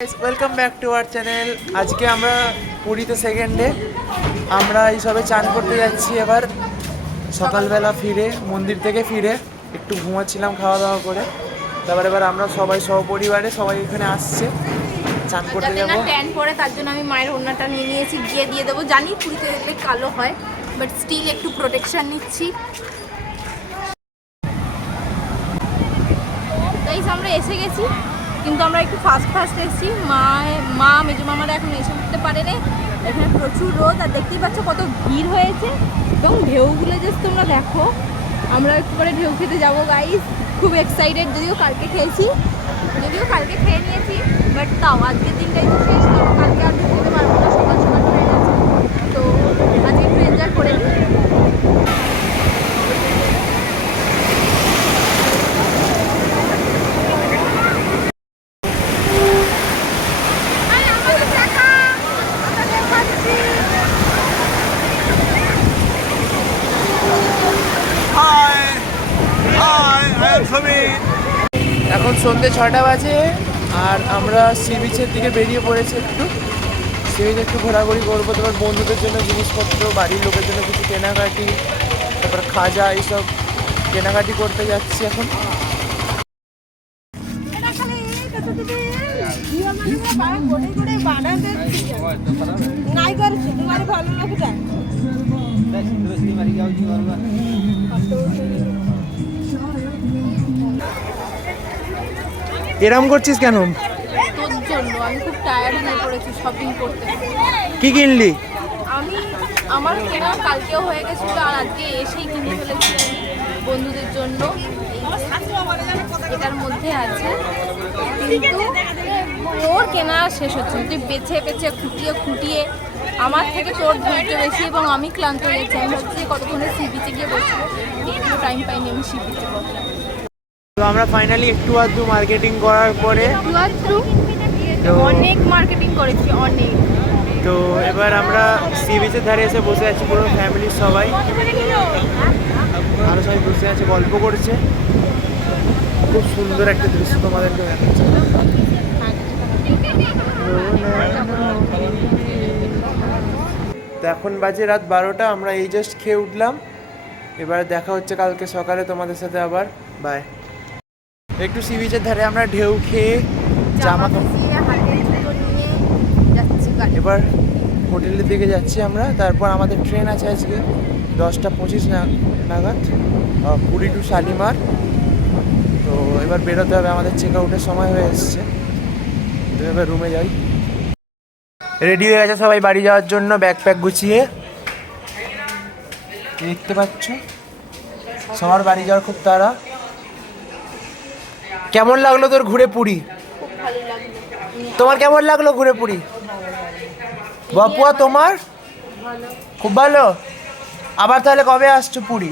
Welcome back to our channel আজকে আমরা পুরীতে সেকেন্ডে আমরা এই সবে চান করতে যাচ্ছি এবার। সকালবেলা ফিরে মন্দির থেকে ফিরে। একটু ঘুমাচ্ছিলাম খাওয়া দাওয়া করে। তারপর এবার আমরা সবাই সপরিবারে সবাই এখানে আসছে। চান করতে যাব। ট্যান পরে তার জন্য আমি মায়ের ওড়নাটা নিয়ে নিয়েছি গিয়ে দিয়ে দেবো। জানি পুরীতে দেখলে কালো হয় বাট স্টিল একটু প্রোটেকশন নিচ্ছি। তাই আমরা এসে গেছি। কিন্তু আমরা একটু ফাস্ট ফাস্ট এসেছি। মা মা, মেজো মামারা এখন এসে উঠতে পারেনি। এখানে প্রচুর রোদ আর দেখতেই পাচ্ছ কত ভিড় হয়েছে। এবং ঢেউগুলো জাস্ট তোমরা দেখো। আমরা একটু পরে ঢেউ খেতে যাব গাইস খুব এক্সাইটেড যদিও কালকে খেয়েছি। যদিও কালকে খেয়ে নিয়েছি বাট তাও আজকের দিনটাই তো শেষ তো কালকে আর ঢেউ খেতে পারব না সকাল সকাল হয়ে গেছে তো আজকে একটু এনজয় করে নিই Hi! Hi, I am Samir. এখন সন্ধ্যে ছটা বাজে আর আমরা সি বিচের দিকে বেরিয়ে পড়েছি একটু। সি বিচে একটু ঘোরাঘুরি করব তোমার বন্ধুদের জন্য জিনিসপত্র বাড়ির লোকের জন্য কিছু কেনাকাটি তারপর খাজা এইসব কেনাকাটি করতে যাচ্ছি এখন। নাই করে ভালো লাগে এরম করছিস কেন? তোর জন্য আমি খুব টায়ার্ড হয়ে পড়েছি শপিং করতে। কি কিনলি? আমি আমার কেনা কালকেও হয়ে গেছিল আর আজকে এসেই কিনে ফেলেছি আমি বন্ধুদের জন্য। এটার মধ্যে আছে। কিন্তু ওর কেনা শেষ হচ্ছে তুই বেছে বেছে খুঁটিয়ে খুঁটিয়ে আমার থেকে তোর ধৈর্য বেশি এবং আমি ক্লান্ত হয়ে গেছি আমি ভাবছি কতক্ষণে সি বিচে গিয়ে বসবো? টাইম পাইনি আমি সি বিচে বসলাম তো আমরা ফাইনালি একটু আধটু মার্কেটিং করার পরে অনেক মার্কেটিং করেছি অনেক। তো এবার আমরা সি বিচের ধারে এসে বসে আছি পুরো ফ্যামিলির সবাই। আরও সবাই বসে আছে গল্প করছে। খুব সুন্দর একটা দৃশ্য তোমাদেরকে দেখাচ্ছি। তো এখন বাজে রাত বারোটা আমরা এই জাস্ট খেয়ে উঠলাম। এবার দেখা হচ্ছে কালকে সকালে তোমাদের সাথে আবার। বাই একটু সি বিচের ধারে আমরা ঢেউ খেয়ে জামা এবার হোটেলের দিকে যাচ্ছি আমরা। তারপর আমাদের ট্রেন আছে আজকে দশটা পঁচিশ নাগাদ পুরী টু শালিমার। তো এবার বেরোতে হবে। আমাদের চেক আউটের সময় হয়ে এসছে। তো এবার রুমে যাই। রেডি হয়ে গেছে সবাই বাড়ি যাওয়ার জন্য। ব্যাগ প্যাক গুছিয়ে দেখতে পাচ্ছ? সবার বাড়ি যাওয়ার খুব তাড়া। কেমন লাগল তোর ঘুরে পুরী? তোমার কেমন লাগল ঘুরে পুরী? বাপুয়া তোমার? খুব ভালো? আবার তাহলে কবে আসছো পুরী?